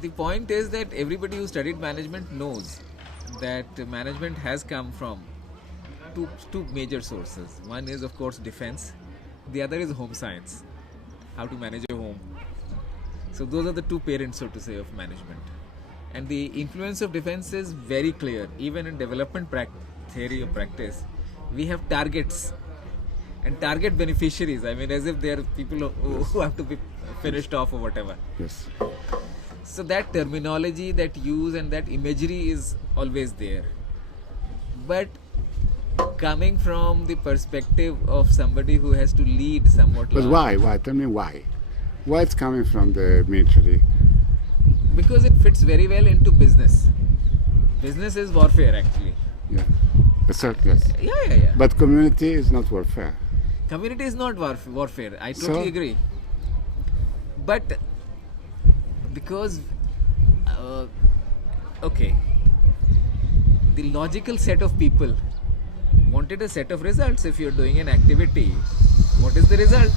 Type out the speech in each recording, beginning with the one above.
The point is that everybody who studied management knows that management has come from two major sources. One is, of course, defense. The other is home science, how to manage a home. So those are the two parents, so to say, of management. And the influence of defense is very clear. Even in development theory or practice, we have targets and target beneficiaries. I mean, as if they are people who have to be finished off or whatever. Yes. So that terminology, that use and that imagery is always there. But coming from the perspective of somebody who has to lead somewhat. But why? Why? Tell me why. Why it's coming from the military? Because it fits very well into business. Business is warfare, actually. Yeah. Yes. Yeah. But community is not warfare. Community is not warfare. I totally agree. But because, okay, the logical set of people wanted a set of results. If you're doing an activity, what is the result?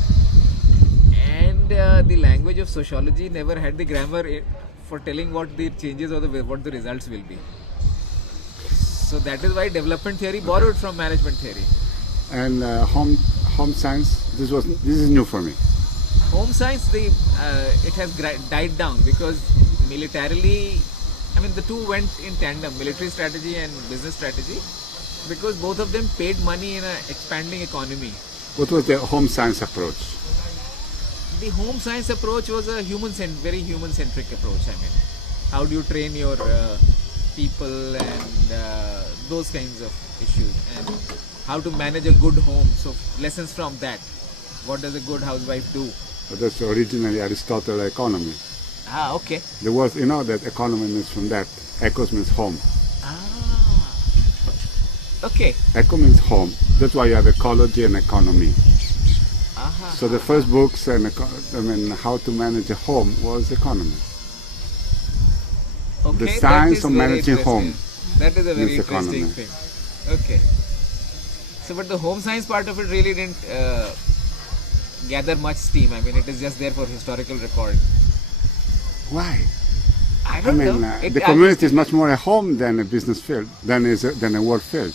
And the language of sociology never had the grammar for telling what the changes or what the results will be. So that is why development theory borrowed from management theory. And home science, this is new for me. Home science, it has died down because militarily, I mean, the two went in tandem, military strategy and business strategy, because both of them paid money in an expanding economy. What was the home science approach? The home science approach was a very human-centric approach. I mean, how do you train your people and those kinds of issues, and how to manage a good home. So lessons from that. What does a good housewife do? But that's originally Aristotle economy. Ah, okay. There was, that economy means from that. Ecos means home. Ah, okay. Eco means home. That's why you have ecology and economy. So the first books and how to manage a home was economy. Okay, the science of managing home. That is a very interesting thing. Okay. So, but the home science part of it really didn't gather much steam. I mean, it is just there for historical record. Why? I don't know. The community is much more a home than a business field, than a work field.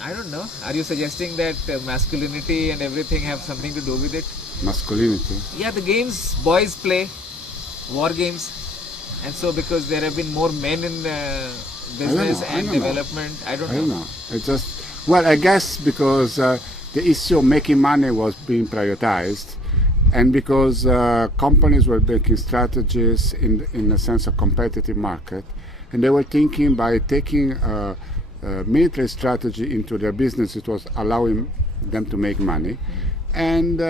I don't know. Are you suggesting that masculinity and everything have something to do with it? Masculinity? Yeah, the games boys play, war games, and so because there have been more men in business and development, I don't know. It's just, I guess because the issue of making money was being prioritized, and because companies were making strategies in a sense of competitive market, and they were thinking by taking military strategy into their business, it was allowing them to make money, and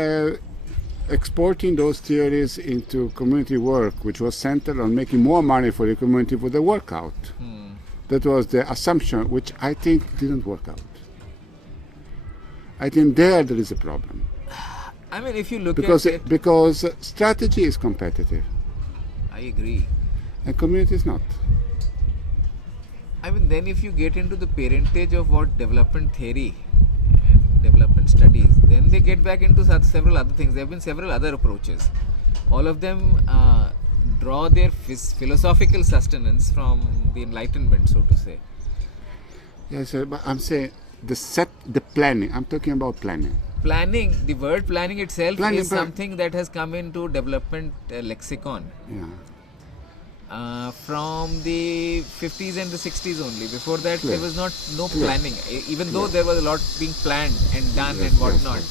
exporting those theories into community work, which was centered on making more money for the community for the workout. That was the assumption, which I think didn't work out. I think there is a problem. I mean, if you look at it... Because strategy is competitive. I agree. And community is not. I mean, then if you get into the parentage of what development theory and development studies, then they get back into several other things. There have been several other approaches. All of them draw their philosophical sustenance from the Enlightenment, so to say. Yes, sir, but I'm saying the planning. I'm talking about planning. Planning, the word planning itself is something that has come into development lexicon. Yeah. From the 50s and the 60s only. Before that, there was no planning, even though there was a lot being planned and done and whatnot.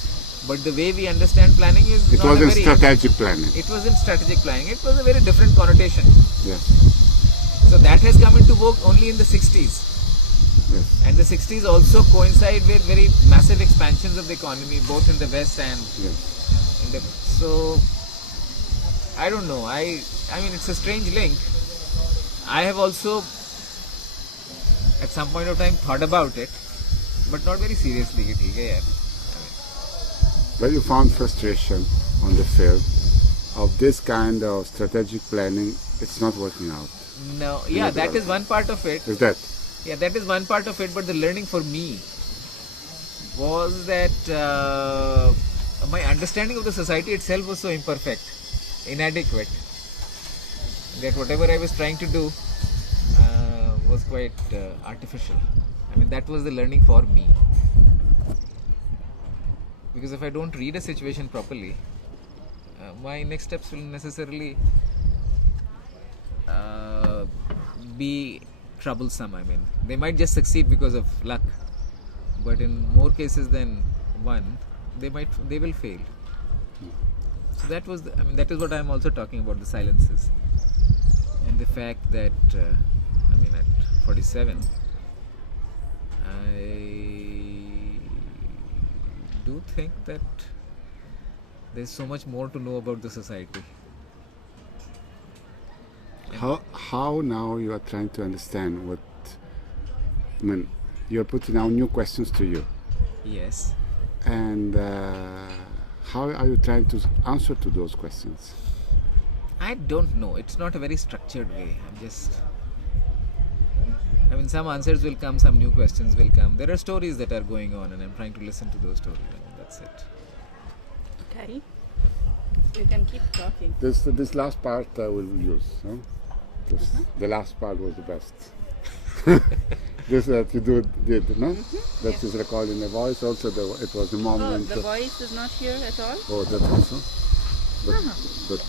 But the way we understand planning is it wasn't strategic planning. It wasn't strategic planning. It was a very different connotation. Yes. So that has come into vogue only in the 60s. Yes. And the 60s also coincide with very massive expansions of the economy, both in the West and in the... So, I don't know. I mean, it's a strange link. I have also, at some point of time, thought about it, but not very seriously. But you found frustration on the field of this kind of strategic planning. It's not working out. No, yeah, that is one part of it. Is that? Yeah, that is one part of it. But the learning for me was that my understanding of the society itself was so imperfect, inadequate, that whatever I was trying to do was quite artificial. I mean, that was the learning for me. Because if I don't read a situation properly, my next steps will necessarily be troublesome. I mean, they might just succeed because of luck, but in more cases than one, they will fail. So that was, that is what I am also talking about, the silences, and the fact that, at 47, I do think that there's so much more to know about the society. How now you are trying to understand what, you're putting now new questions to you. Yes. And how are you trying to answer to those questions? I don't know. It's not a very structured way. Some answers will come, some new questions will come. There are stories that are going on, and I'm trying to listen to those stories. That's it. Okay. You can keep talking. This last part I will use. Huh? The last part was the best. This that you did, no? That is recording the voice. Also, it was the moment. Oh, the voice is not here at all? Oh, that also. But